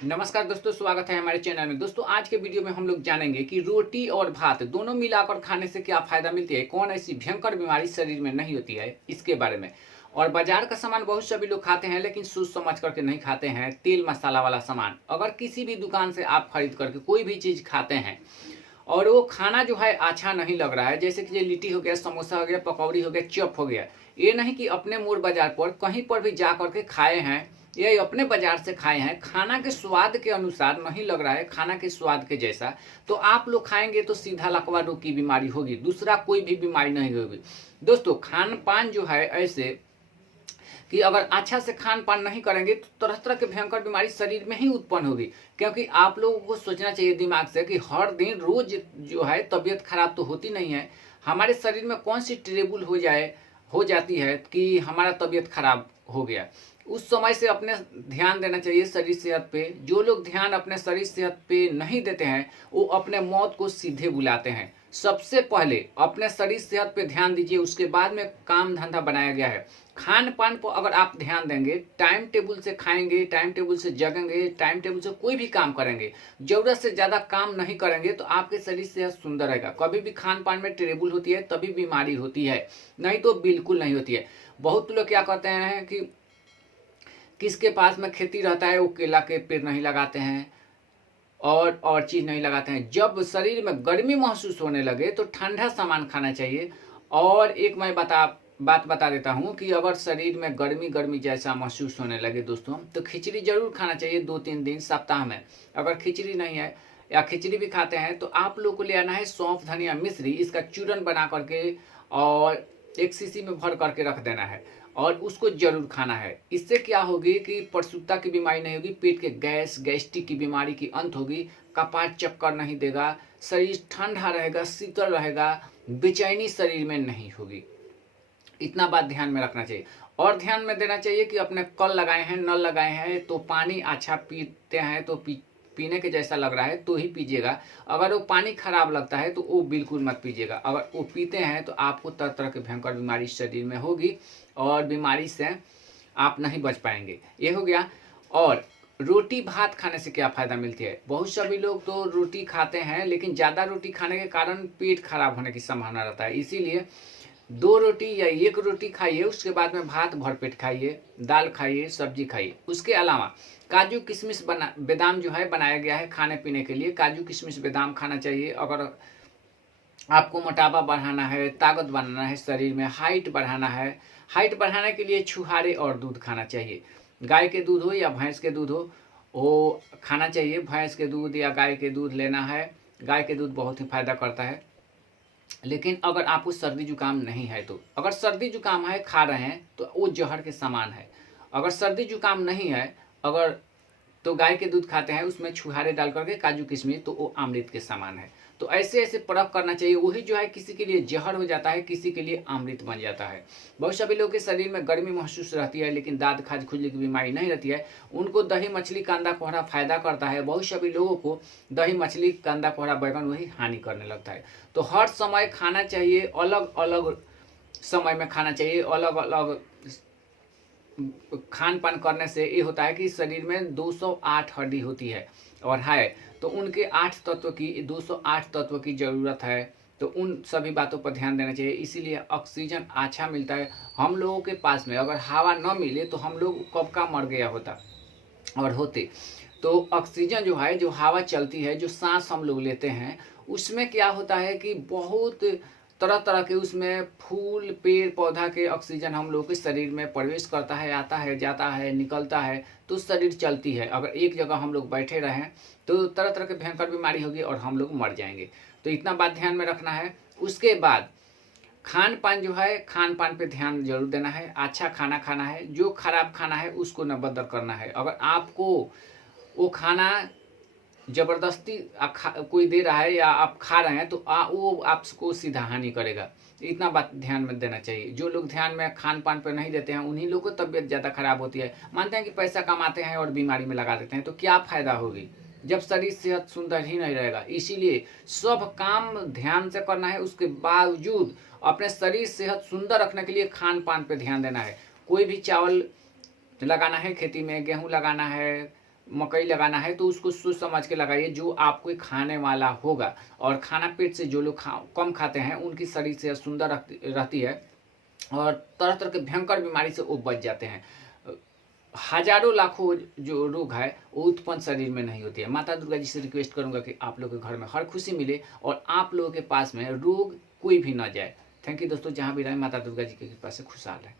नमस्कार दोस्तों, स्वागत है हमारे चैनल में। दोस्तों, आज के वीडियो में हम लोग जानेंगे कि रोटी और भात दोनों मिलाकर खाने से क्या फायदा मिलती है, कौन ऐसी भयंकर बीमारी शरीर में नहीं होती है, इसके बारे में। और बाजार का सामान बहुत सभी लोग खाते हैं, लेकिन सोच समझ करके नहीं खाते हैं। तेल मसाला वाला सामान अगर किसी भी दुकान से आप खरीद करके कोई भी चीज़ खाते हैं और वो खाना जो है अच्छा नहीं लग रहा है, जैसे कि ये लिट्टी हो गया, समोसा हो गया, पकौड़ी हो गया, चॉप हो गया, ये नहीं कि अपने मोड़ बाजार पर कहीं पर भी जा करके खाए हैं या अपने बाजार से खाए हैं, खाना के स्वाद के अनुसार नहीं लग रहा है, खाना के स्वाद के जैसा, तो आप लोग खाएंगे तो सीधा लकवा रोग की बीमारी होगी, दूसरा कोई भी बीमारी नहीं होगी। दोस्तों, खान पान जो है ऐसे कि अगर अच्छा से खान पान नहीं करेंगे तो तरह तरह के भयंकर बीमारी शरीर में ही उत्पन्न होगी। क्योंकि आप लोगों को सोचना चाहिए दिमाग से कि हर दिन रोज जो है तबीयत खराब तो होती नहीं है। हमारे शरीर में कौन सी ट्रेबल हो जाती है कि हमारा तबीयत खराब हो गया। उस समय से अपने ध्यान देना चाहिए शरीर सेहत पे। जो लोग ध्यान अपने शरीर सेहत पे नहीं देते हैं वो अपने मौत को सीधे बुलाते हैं। सबसे पहले अपने शरीर सेहत पे ध्यान दीजिए, उसके बाद में काम धंधा बनाया गया है। खान पान पर अगर आप ध्यान देंगे, टाइम टेबल से खाएंगे, टाइम टेबल से जगेंगे, टाइम टेबल से कोई भी काम करेंगे, जरूरत से ज़्यादा काम नहीं करेंगे, तो आपके शरीर सेहत सुंदर रहेगा। कभी भी खान पान में ट्रेबल होती है तभी बीमारी होती है, नहीं तो बिल्कुल नहीं होती है। बहुत लोग क्या कहते हैं कि किसके पास में खेती रहता है वो केला के पेड़ नहीं लगाते हैं और चीज़ नहीं लगाते हैं। जब शरीर में गर्मी महसूस होने लगे तो ठंडा सामान खाना चाहिए। और एक मैं बात बता देता हूँ कि अगर शरीर में गर्मी गर्मी जैसा महसूस होने लगे दोस्तों, तो खिचड़ी जरूर खाना चाहिए 2-3 दिन सप्ताह में। अगर खिचड़ी नहीं है या खिचड़ी भी खाते हैं तो आप लोग को ले आना है सौंफ, धनिया, मिश्री, इसका चूरन बना करके और एक शीशी में भर करके रख देना है और उसको जरूर खाना है। इससे क्या होगी कि प्रसूता की बीमारी नहीं होगी, पेट के गैस्ट्रिक की बीमारी की अंत होगी, कपाट चक्कर नहीं देगा, शरीर ठंडा रहेगा, शीतल रहेगा, बेचैनी शरीर में नहीं होगी। इतना बात ध्यान में रखना चाहिए। और ध्यान में देना चाहिए कि अपने कल लगाए हैं, नल लगाए हैं, तो पानी अच्छा पीते हैं तो पीने के जैसा लग रहा है तो ही पीजिएगा। अगर वो पानी खराब लगता है तो वो बिल्कुल मत पीजिएगा। अगर वो पीते हैं तो आपको तरह तरह के भयंकर बीमारी शरीर में होगी और बीमारी से आप नहीं बच पाएंगे। ये हो गया। और रोटी भात खाने से क्या फ़ायदा मिलती है? बहुत सभी लोग तो रोटी खाते हैं, लेकिन ज़्यादा रोटी खाने के कारण पेट खराब होने की संभावना रहता है। इसीलिए 2 रोटी या 1 रोटी खाइए, उसके बाद में भात भरपेट खाइए, दाल खाइए, सब्जी खाइए। उसके अलावा काजू किशमिश बादाम जो है बनाया गया है खाने पीने के लिए। काजू किशमिश बादाम खाना चाहिए। अगर आपको मोटापा बढ़ाना है, ताकत बनाना है, शरीर में हाइट बढ़ाना है, हाइट बढ़ाने के लिए छुहारे और दूध खाना चाहिए। गाय के दूध हो या भैंस के दूध हो, वो खाना चाहिए। भैंस के दूध या गाय के दूध लेना है। गाय के दूध बहुत ही फायदा करता है। लेकिन अगर आपको सर्दी जुकाम नहीं है तो, अगर सर्दी जुकाम है खा रहे हैं तो वो जहर के समान है। अगर सर्दी जुकाम नहीं है, अगर तो गाय के दूध खाते हैं, उसमें छुहारे डाल करके काजू किशमिश, तो वो अमृत के समान है। तो ऐसे ऐसे प्रयोग करना चाहिए। वही जो है किसी के लिए जहर हो जाता है, किसी के लिए अमृत बन जाता है। बहुत सभी लोगों के शरीर में गर्मी महसूस रहती है, लेकिन दांत खाज खुजली की बीमारी नहीं रहती है। उनको दही मछली कांदा कोहरा फायदा करता है। बहुत सभी लोगों को दही मछली कांदा कोहरा बैगन वही हानि करने लगता है। तो हर समय खाना चाहिए, अलग अलग समय में खाना चाहिए। अलग अलग खान पान करने से ये होता है कि शरीर में 208 हड्डी होती है और है, तो उनके 8 तत्व की 208 तत्व की ज़रूरत है। तो उन सभी बातों पर ध्यान देना चाहिए। इसीलिए ऑक्सीजन अच्छा मिलता है हम लोगों के पास में। अगर हवा न मिले तो हम लोग कब का मर गया होता और होते। तो ऑक्सीजन जो है, जो हवा चलती है, जो सांस हम लोग लेते हैं, उसमें क्या होता है कि बहुत तरह तरह के उसमें फूल पेड़ पौधा के ऑक्सीजन हम लोग के शरीर में प्रवेश करता है, आता है, जाता है, निकलता है, तो शरीर चलती है। अगर एक जगह हम लोग बैठे रहें तो तरह तरह के भयंकर बीमारी होगी और हम लोग मर जाएंगे। तो इतना बात ध्यान में रखना है। उसके बाद खान पान जो है, खान पान पे ध्यान जरूर देना है। अच्छा खाना खाना है, जो खराब खाना है उसको न बदल करना है। अगर आपको वो खाना जबरदस्ती कोई दे रहा है या आप खा रहे हैं तो वो आपको सीधा हानि करेगा। इतना बात ध्यान में देना चाहिए। जो लोग ध्यान में खान पान पर नहीं देते हैं उन्हीं लोगों को तबीयत ज़्यादा खराब होती है। मानते हैं कि पैसा कमाते हैं और बीमारी में लगा देते हैं, तो क्या फ़ायदा होगी जब शरीर सेहत सुंदर ही नहीं रहेगा। इसीलिए सब काम ध्यान से करना है। उसके बावजूद अपने शरीर सेहत सुंदर रखने के लिए खान पान पर ध्यान देना है। कोई भी चावल लगाना है खेती में, गेहूँ लगाना है, मकई लगाना है तो उसको सोच समझ के लगाइए, जो आपको खाने वाला होगा। और खाना पेट से जो लोग कम खाते हैं उनकी शरीर से सुंदर रहती है और तरह तरह के भयंकर बीमारी से वो बच जाते हैं। हजारों लाखों जो रोग है वो उत्पन्न शरीर में नहीं होती है। माता दुर्गा जी से रिक्वेस्ट करूंगा कि आप लोगों के घर में हर खुशी मिले और आप लोगों के पास में रोग कोई भी ना जाए। थैंक यू दोस्तों, जहाँ भी रहें माता दुर्गा जी की कृपा से खुशहाल है।